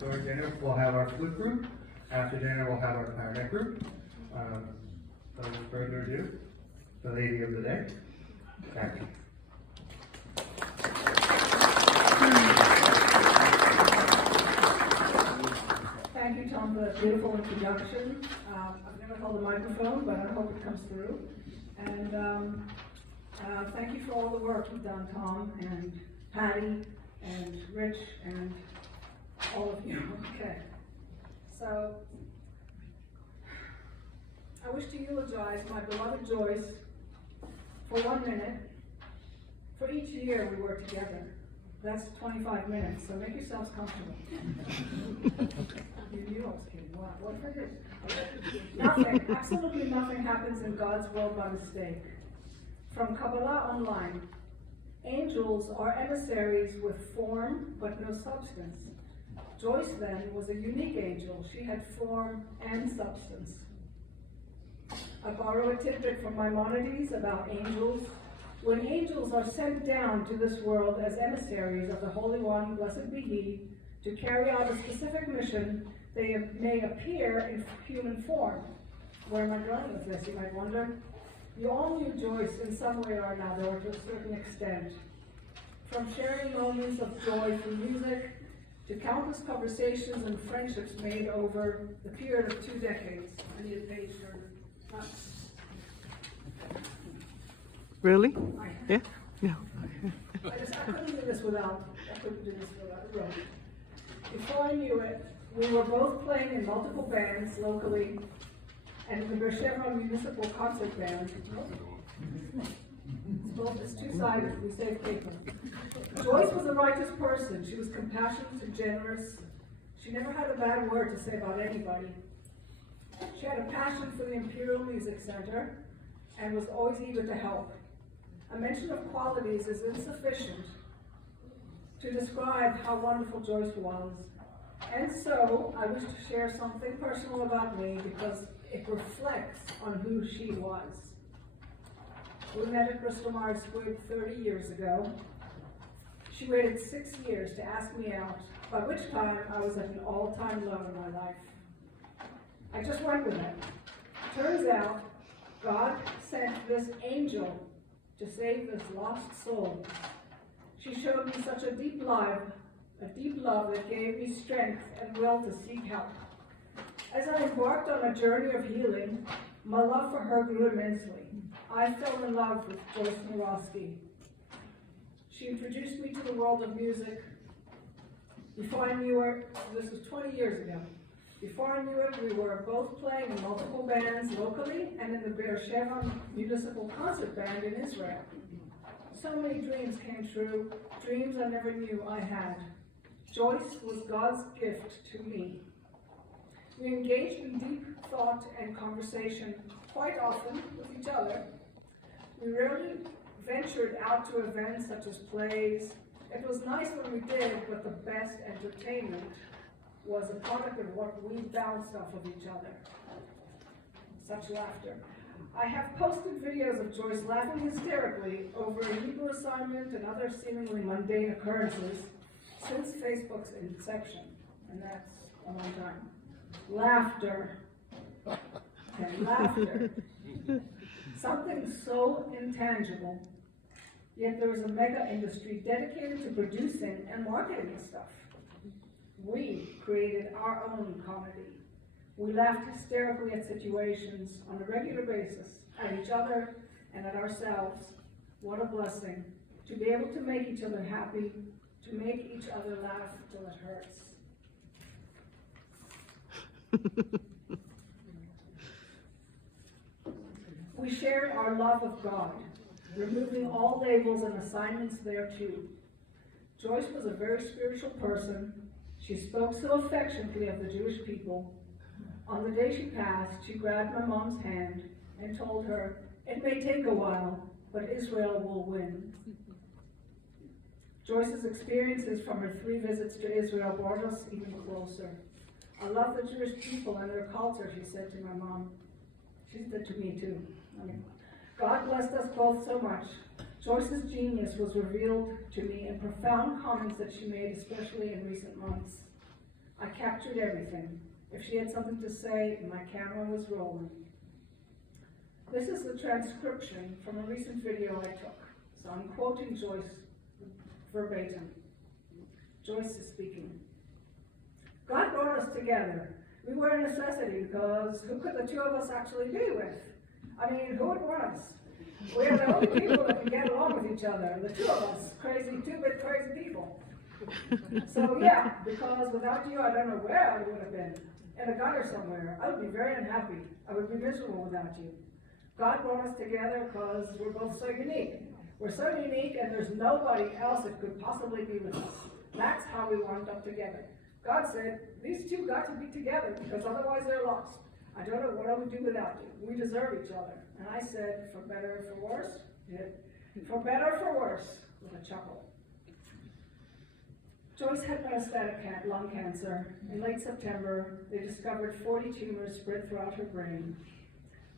During dinner, we'll have our flute group. After dinner, we'll have our clarinet group. So without further ado, the lady of the day, Jackie. Thank you, Tom, for that beautiful introduction. I've never held a microphone, but I hope it comes through. And thank you for all the work you've done, Tom, and Patty, and Rich, and all of you. Okay. So, I wish to eulogize my beloved Joyce for 1 minute. For each year we work together. That's 25 minutes, so make yourselves comfortable. You knew I was kidding. What for this? Nothing, absolutely nothing happens in God's world by mistake. From Kabbalah Online, angels are emissaries with form but no substance. Joyce then was a unique angel. She had form and substance. I borrow a tidbit from Maimonides about angels. When angels are sent down to this world as emissaries of the Holy One, blessed be He, to carry out a specific mission, they may appear in human form. Where am I going with this, you might wonder? You all knew Joyce in some way or another, or to a certain extent. From sharing moments of joy through music, to countless conversations and friendships made over the period of 2 decades. I need a page for Really? Yeah? No. I couldn't do this without a rope. Before I knew it, we were both playing in multiple bands locally and in the Beersheba Municipal Concert Band. It's two-sided, we save paper. Joyce was a righteous person. She was compassionate and generous. She never had a bad word to say about anybody. She had a passion for the Imperial Music Center and was always eager to help. A mention of qualities is insufficient to describe how wonderful Joyce was. And so, I wish to share something personal about me because it reflects on who she was. We met at Bristol Myers Squibb 30 years ago. She waited 6 years to ask me out, by which time I was at an all-time low in my life. I just went with it. Turns out, God sent this angel to save this lost soul. She showed me such a deep love that gave me strength and will to seek help. As I embarked on a journey of healing, my love for her grew immensely. I fell in love with Joyce Noroski. She introduced me to the world of music. Before I knew her, this was 20 years ago. Before I knew it, we were both playing in multiple bands locally and in the Beersheba Municipal Concert Band in Israel. So many dreams came true, dreams I never knew I had. Joyce was God's gift to me. We engaged in deep thought and conversation quite often with each other. We rarely ventured out to events such as plays. It was nice when we did, but the best entertainment was a product of what we bounced off of each other. Such laughter. I have posted videos of Joyce laughing hysterically over a Hebrew assignment and other seemingly mundane occurrences since Facebook's inception, and that's a long time. Laughter. And laughter. Something so intangible, yet there is a mega industry dedicated to producing and marketing this stuff. We created our own comedy. We laughed hysterically at situations on a regular basis, at each other and at ourselves. What a blessing to be able to make each other happy, to make each other laugh till it hurts. We shared our love of God, removing all labels and assignments thereto. Joyce was a very spiritual person. She spoke so affectionately of the Jewish people. On the day she passed, she grabbed my mom's hand and told her, "It may take a while, but Israel will win." Joyce's experiences from her 3 visits to Israel brought us even closer. "I love the Jewish people and their culture," she said to my mom. She said to me too. God blessed us both so much. Joyce's genius was revealed to me in profound comments that she made, especially in recent months. I captured everything. If she had something to say, my camera was rolling. This is the transcription from a recent video I took. So I'm quoting Joyce verbatim. Joyce is speaking. God brought us together. We were a necessity because who could the two of us actually be with? I mean, who would want us? We're the only people that can get along with each other, the two of us, two-bit crazy people. So yeah, because without you, I don't know where I would have been. In a gutter somewhere. I would be very unhappy. I would be miserable without you. God brought us together because we're both so unique. We're so unique and there's nobody else that could possibly be with us. That's how we wound up together. God said, these two got to be together because otherwise they're lost. I don't know what I would do without you. We deserve each other. And I said, for better or for worse, for better or for worse, with a chuckle. Joyce had metastatic lung cancer. In late September, they discovered 40 tumors spread throughout her brain.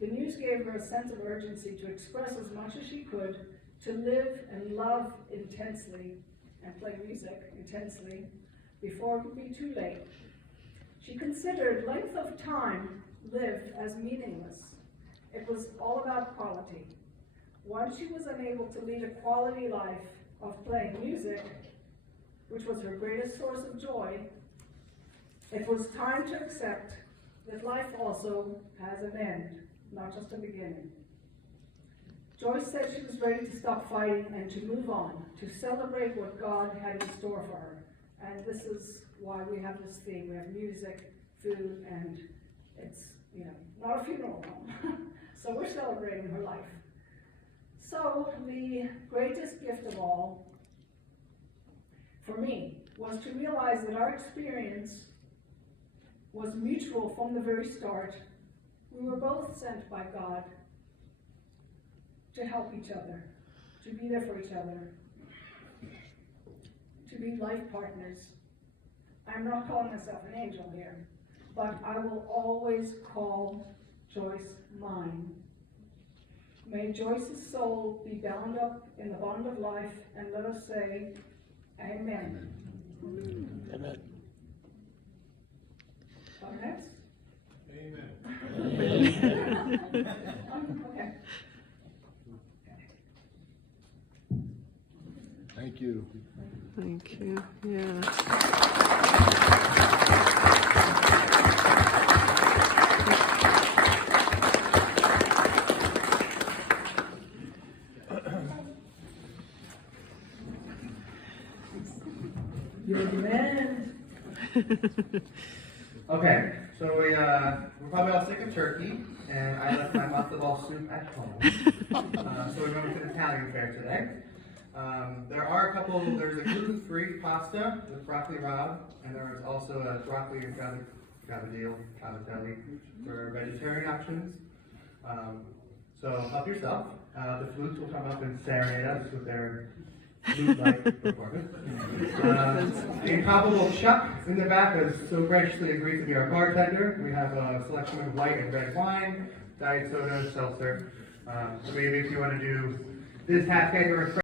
The news gave her a sense of urgency to express as much as she could, to live and love intensely, and play music intensely, before it would be too late. She considered length of time lived as meaningless. It was all about quality. Once she was unable to lead a quality life of playing music, which was her greatest source of joy, it was time to accept that life also has an end, not just a beginning. Joyce said she was ready to stop fighting and to move on, to celebrate what God had in store for her. And this is why we have this theme. We have music, food, and it's, not a funeral home. So we're celebrating her life. So the greatest gift of all, for me, was to realize that our experience was mutual from the very start. We were both sent by God to help each other, to be there for each other, to be life partners. I'm not calling myself an angel here, but I will always call Joyce mine. May Joyce's soul be bound up in the bond of life, and let us say, Amen. Amen. Comments? Amen. Okay. Thank you. Thank you. Yeah. You're the man. Okay, so we're probably all sick of turkey, and I left my matzo ball soup at home. So we're going to the Italian fare today. There's a gluten-free pasta with broccoli rabe, and there is also a broccoli and cavatelli for vegetarian options. So help yourself. The flutes will come up and serenade us with their flute-like performance. The incomparable Chuck in the back has so graciously agreed to be our bartender. We have a selection of white and red wine, diet soda, seltzer. So maybe if you want to do this half cake or a